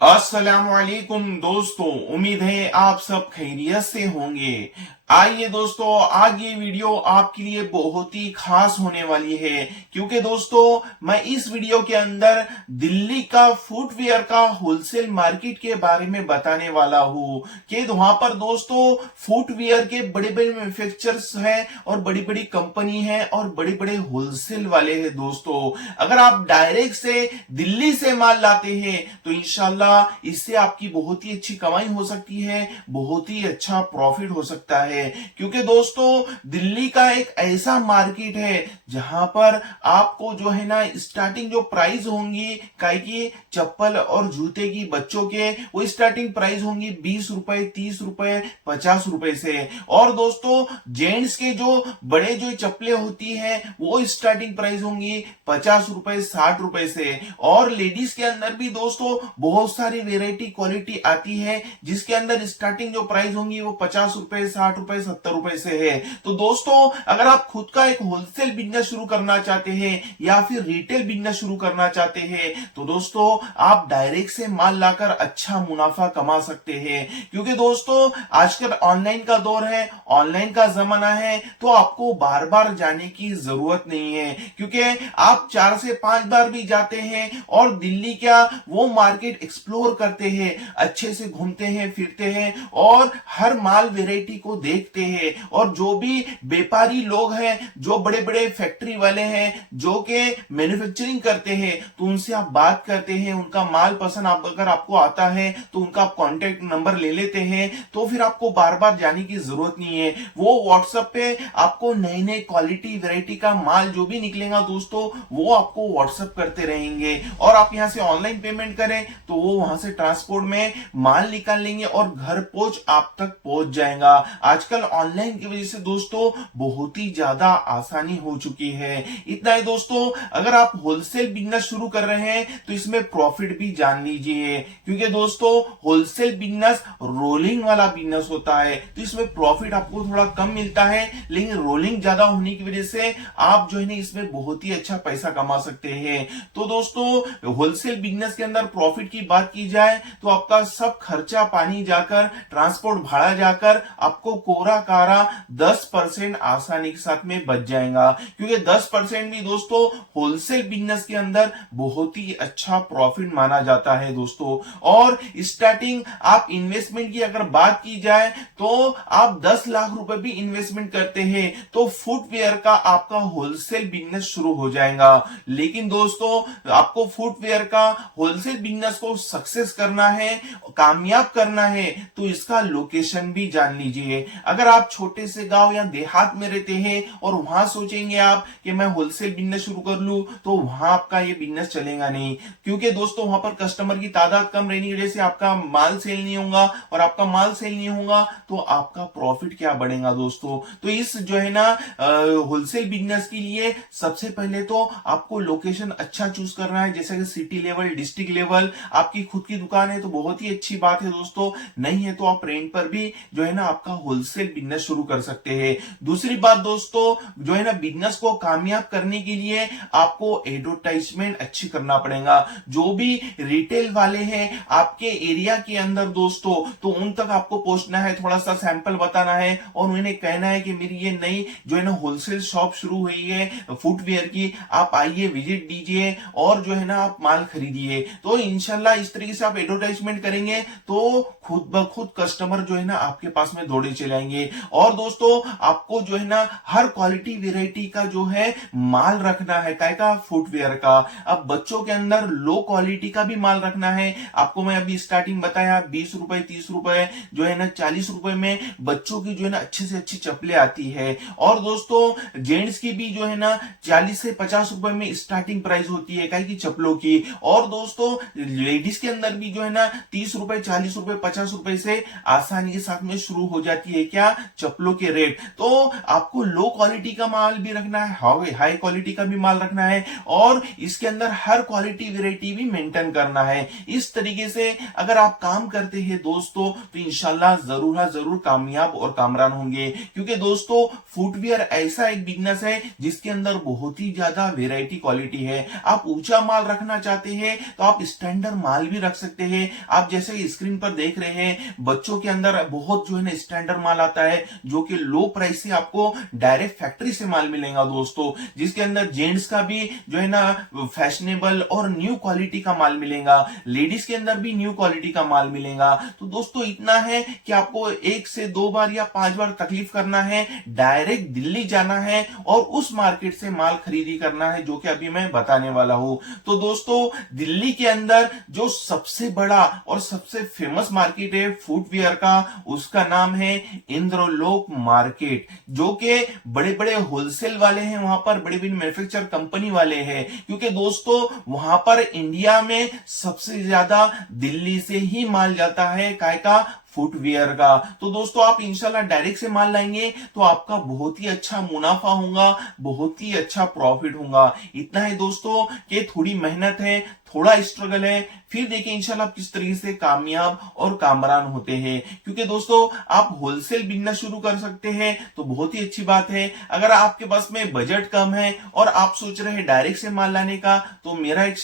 अस्सलामुअलैकुम दोस्तों, उम्मीद है आप सब खैरियत से होंगे। आइए दोस्तों, आज ये वीडियो आपके लिए बहुत ही खास होने वाली है, क्योंकि दोस्तों मैं इस वीडियो के अंदर दिल्ली का फुटवेयर का होलसेल मार्केट के बारे में बताने वाला हूँ कि वहां पर दोस्तों फुटवेयर के बड़े बड़े मैन्युफैक्चरर्स हैं और बड़ी बड़ी कंपनी है और बड़े बड़े होलसेल वाले हैं। दोस्तों अगर आप डायरेक्ट से दिल्ली से माल लाते हैं तो इंशाल्लाह इससे आपकी बहुत ही अच्छी कमाई हो सकती है, बहुत ही अच्छा प्रॉफिट हो सकता है। क्योंकि दोस्तों दिल्ली का एक ऐसा मार्केट है जहां पर आपको जो है ना स्टार्टिंग जो प्राइस होंगी काय की चप्पल और जूते की बच्चों के, वो स्टार्टिंग प्राइस होंगी 20 रुपए, 30 रुपए, 50 रुपए से। और दोस्तों जेंट्स के जो बड़े जो चप्पलें होती है वो स्टार्टिंग प्राइस होंगी 50 रुपए, 60 रुपए से। और लेडीज के अंदर भी दोस्तों बहुत सारी वेराइटी क्वालिटी आती है जिसके अंदर स्टार्टिंग जो प्राइस होंगी वो 50 रुपए, 60 रुपए, 70 रुपए से है। तो दोस्तों अगर आप खुद का एक होलसेल बिजनेस शुरू करना चाहते हैं या फिर रिटेल बिजनेस शुरू करना चाहते हैं तो दोस्तों आप डायरेक्ट से माल लाकर अच्छा मुनाफा कमा सकते हैं। क्योंकि दोस्तों आजकल ऑनलाइन का दौर है, ऑनलाइन का जमाना है, तो आपको बार बार जाने की जरूरत नहीं है। क्योंकि आप 4 से 5 बार भी जाते हैं और दिल्ली क्या वो मार्केट एक्सप्लोर करते हैं, अच्छे से घूमते हैं, फिरते हैं और हर माल वेराइटी को देखते हैं। और जो भी व्यापारी लोग हैं, जो बड़े बड़े फैक्ट्री वाले हैं, जो के मैन्युफैक्चरिंग करते हैं, तो उनसे आप बात करते हैं, उनका माल पसंद अगर आपको आता है तो उनका आप कॉन्टेक्ट नंबर ले लेते हैं, तो फिर आपको बार बार जाने की जरूरत नहीं है। वो व्हाट्सएप पे आपको नए नए क्वालिटी वेराइटी का माल जो भी निकलेगा दोस्तों वो आपको व्हाट्सएप करते रहेंगे। और आप यहां से ऑनलाइन पेमेंट करें तो वो वहां से ट्रांसपोर्ट में माल निकाल लेंगे और घर पहुंच आप तक पहुंच जाएगा। आजकल ऑनलाइन की वजह से दोस्तों बहुत ही ज्यादा आसानी हो चुकी है। इतना ही दोस्तों, अगर आप होलसेल बिजनेस शुरू कर रहे हैं तो इसमें प्रॉफिट भी जान लीजिए। क्योंकि दोस्तों होलसेल बिजनेस रोलिंग वाला बिजनेस होता है, तो इसमें प्रॉफिट आपको थोड़ा कम मिलता है, लेकिन रोलिंग ज्यादा होने की वजह से आप जो है ना इसमें बहुत ही अच्छा पैसा कमा सकते हैं। तो दोस्तों होलसेल बिजनेस के अंदर प्रॉफिट की बात की जाए तो आपका सब खर्चा पानी जाकर, ट्रांसपोर्ट भाड़ा जाकर आपको कोरा कारा 10% आसानी के साथ में बच जाएगा। क्योंकि 10% भी दोस्तों होलसेल बिजनेस के अंदर बहुत ही अच्छा प्रॉफिट माना जाता है दोस्तों। और स्टार्टिंग आप इन्वेस्टमेंट की अगर बात की जाए तो आप 10 लाख रुपए भी इन्वेस्टमेंट करते हैं तो फुटवेयर का आपका होलसेल बिजनेस शुरू हो जाएगा। लेकिन दोस्तों आपको फुटवेयर का होलसेल बिजनेस को सक्सेस करना है, कामयाब करना है, तो इसका लोकेशन भी जान लीजिए। अगर आप छोटे से गांव या देहात में रहते हैं और वहां सोचेंगे आप कि मैं होलसेल बिजनेस शुरू कर लूं, तो वहां आपका ये बिजनेस चलेगा नहीं। क्योंकि दोस्तों वहां पर कस्टमर की तादाद कम रहने की वजह से आपका माल सेल नहीं होगा, और आपका माल सेल नहीं होगा तो आपका प्रॉफिट क्या बढ़ेगा दोस्तों। तो इस जो है ना होलसेल बिजनेस के लिए सबसे पहले तो आपको लोकेशन अच्छा चूज करना है, जैसे कि सिटी लेवल, डिस्ट्रिक्ट लेवल। आपकी खुद की दुकान है तो बहुत ही अच्छी बात है दोस्तों, नहीं है तो आप रेंट पर भी जो है ना आपका होलसेल बिजनेस शुरू कर सकते हैं। दूसरी बात दोस्तों, जो है ना बिजनेस को कामयाब करने के लिए आपको एडवर्टाइजमेंट अच्छी करना पड़ेगा। जो भी रिटेल वाले हैं आपके एरिया के अंदर दोस्तों, तो उन तक आपको पहुंचना है, थोड़ा सा सैंपल बताना है और उन्हें कहना है कि मेरी ये नई जो है ना होलसेल शॉप शुरू हुई है फुटवेयर की, आप आइए, विजिट दीजिए और जो है ना आप माल खरीदिए। तो इंशाल्लाह इस तरीके से आप एडवर्टाइजमेंट करेंगे तो खुद ब खुद कस्टमर जो है ना आपके पास में दौड़े चले आएंगे। और दोस्तों आपको जो है ना हर क्वालिटी वेराइटी का जो है माल रखना है, काय का, फुटवेयर का। अब बच्चों के अंदर लो क्वालिटी का भी माल रखना है। आपको मैं अभी स्टार्टिंग बताया 20 रुपए, 30 रुपए, जो है ना 40 रुपए में बच्चों की जो है ना अच्छे से अच्छी चप्पलें आती है। और दोस्तों जेंट्स की भी जो है ना 40 से 50 रुपए में स्टार्टिंग प्राइस होती है काय की चप्पलों की। और दोस्तों लेडीज के अंदर भी जो है ना 30 रुपए, 40 रुपए, 50 रुपए से आसानी के साथ में शुरू हो जाती है क्या, चप्पलों के रेट। तो आपको लो क्वालिटी का माल भी रखना है, हाई क्वालिटी का भी माल रखना है, और इसके अंदर हर क्वालिटी वेराइटी भी मेंटेन करना है। इस तरीके से अगर आप काम करते हैं दोस्तों तो इंशाल्लाह जरूर कामयाब और कामरान होंगे। क्योंकि दोस्तों फुटवेयर ऐसा एक बिजनेस है जिसके अंदर बहुत ही ज्यादा वेराइटी क्वालिटी है। आप ऊंचा माल रखना चाहते हैं तो आप स्टैंडर्ड माल भी रख सकते हैं। आप जैसे स्क्रीन पर देख रहे हैं, बच्चों के अंदर बहुत जो है ना स्टैंडर्ड माल आता है, जो कि लो प्राइस से आपको डायरेक्ट फैक्ट्री से माल मिलेगा दोस्तों, जिसके अंदर जेंट्स का भी जो है ना फैशनेबल और न्यू क्वालिटी का माल मिलेगा, लेडीज के अंदर भी न्यू क्वालिटी का माल मिलेगा। तो दोस्तों इतना है कि आपको 1 से 2 बार या 5 बार तकलीफ करना है, डायरेक्ट दिल्ली जाना है और उस मार्केट से माल खरीदी करना है, जो कि अभी मैं बताने वाला हूं। तो दोस्तों दिल्ली के अंदर जो सबसे बड़ा और सबसे फेमस मार्केट है फुटवियर का, उसका नाम है इंद्रलोक मार्केट, जो कि बड़े बड़े होलसेल वाले हैं, वहां पर बड़ी बड़ी मैन्युफैक्चर कंपनी वाले हैं, क्योंकि दोस्तों वहां पर इंडिया में सबसे ज्यादा दिल्ली से ही माल जाता है, काय का, फुटवियर का। तो दोस्तों आप इंशाल्लाह डायरेक्ट से माल लाएंगे तो आपका बहुत ही अच्छा मुनाफा होगा, बहुत ही अच्छा प्रॉफिट होगा। इतना है दोस्तों कि थोड़ी मेहनत है, थोड़ा स्ट्रगल है, फिर देखिए इंशाल्लाह आप किस तरीके से कामयाब और कामरान होते हैं। क्योंकि दोस्तों आप होलसेल बिजनेस शुरू कर सकते हैं तो बहुत ही अच्छी बात है। अगर आपके पास में बजट कम है और आप सोच रहे हैं डायरेक्ट से माल लाने का, तो मेरा एक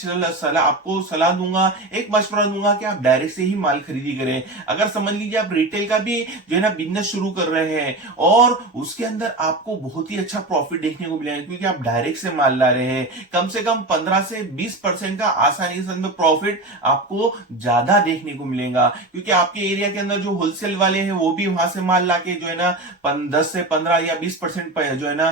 आपको सलाह दूंगा, एक मशवरा दूंगा कि आप डायरेक्ट से ही माल खरीदी करें। अगर समझ लीजिए आप रिटेल का भी जो है ना बिजनेस शुरू कर रहे हैं और उसके अंदर आपको बहुत ही अच्छा प्रॉफिट देखने को मिलेगा, क्योंकि आप डायरेक्ट से माल ला रहे हैं, कम से कम 15 से 20% का आसानी से प्रॉफिट आपको ज्यादा देखने को मिलेगा। क्योंकि आपके एरिया के अंदर जो होलसेल वाले हैं वो भी वहां से माल लाके जो है ना 10 से 15 या 20% जो है ना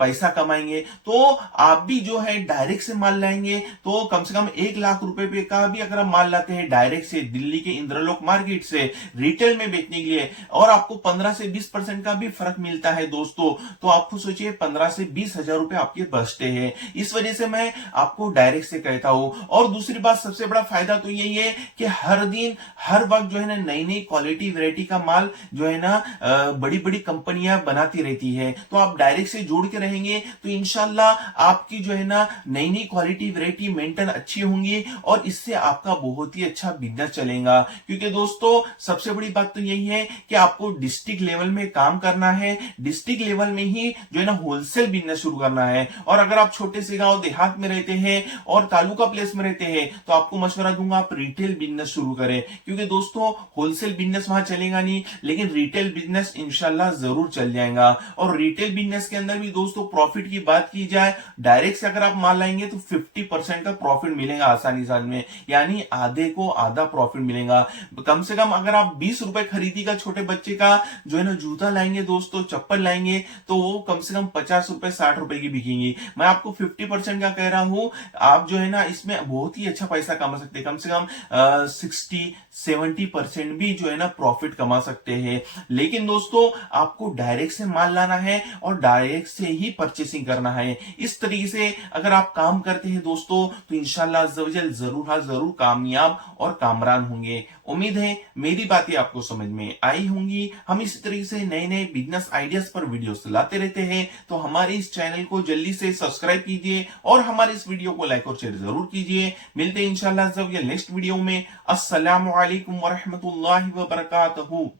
पैसा कमाएंगे। तो आप भी जो है डायरेक्ट से माल लाएंगे तो कम से कम 1 लाख रुपए पे का भी अगर आप माल लाते हैं डायरेक्ट से दिल्ली के इंद्रलोक मार्केट से रिटेल में बेचने के लिए, और आपको 15 से 20% का भी फर्क मिलता है दोस्तों, तो आपको सोचिए 15 से 20 हजार रुपए आपके बचते हैं। इस वजह से मैं आपको डायरेक्ट से कहता हूं। और दूसरी बात, सबसे बड़ा फायदा तो यही है कि हर दिन हर वक्त जो है ना नई नई क्वालिटी वैरायटी का माल जो है ना बड़ी बड़ी कंपनियां बनाती रहती है। तो आप डायरेक्ट से जोड़ के रहेंगे तो इंशाल्लाह आपकी जो है ना नई नई क्वालिटी वैरायटी मेंटेन अच्छी होंगी और इससे आपका बहुत ही अच्छा बिजनेस चलेगा। क्योंकि दोस्तों सबसे बड़ी बात तो यही है कि आपको डिस्ट्रिक्ट लेवल में काम करना है, डिस्ट्रिक्ट लेवल में ही जो है ना होलसेल बिजनेस शुरू करना है। और अगर आप छोटे से गांव देहात में रहते हैं और तालुका प्लेस में रहते हैं तो आपको मशवरा दूंगा आप रिटेल बिजनेस शुरू करें। क्योंकि दोस्तों होलसेल बिजनेस वहां चलेगा नहीं, लेकिन रिटेल बिजनेस इंशाल्लाह जरूर चल जाएगा। और रिटेल बिजनेस के अंदर भी दोस्तों प्रॉफिट की बात की जाए, डायरेक्ट से अगर आप माल लाएंगे तो 50% का प्रॉफिट मिलेगा आसानी साथ में, यानी आधे को आधा प्रॉफिट मिलेगा। कम से कम अगर आप 20 रुपए खरीदी का छोटे बच्चे का जो है ना जूता लाएंगे दोस्तों, चप्पल लाएंगे, तो वो कम से कम 50 रुपए 60 रुपए की बिकेंगी। मैं आपको 50% का कह रहा हूं, आप जो है ना इसमें बहुत ही अच्छा पैसा कमा सकते हैं, कम से कम 60-70% भी जो है ना प्रॉफिट कमा सकते हैं। लेकिन दोस्तों आपको डायरेक्ट से माल लाना है और डायरेक्ट से ही परचेसिंग करना है। इस तरीके से अगर आप काम करते हैं दोस्तों तो इंशाल्लाह जरूर कामयाब और कामरान होंगे। उम्मीद है मेरी बातें आपको समझ में आई होंगी। हम इसी तरीके से नए नए बिजनेस आइडियाज पर वीडियोस लाते रहते हैं, तो हमारे इस चैनल को जल्दी से सब्सक्राइब कीजिए और हमारे इस वीडियो को लाइक और शेयर जरूर कीजिए। मिलते हैं इंशाल्लाह नेक्स्ट वीडियो में। अस्सलामु अलैकुम व रहमतुल्लाहि व बरकातहू।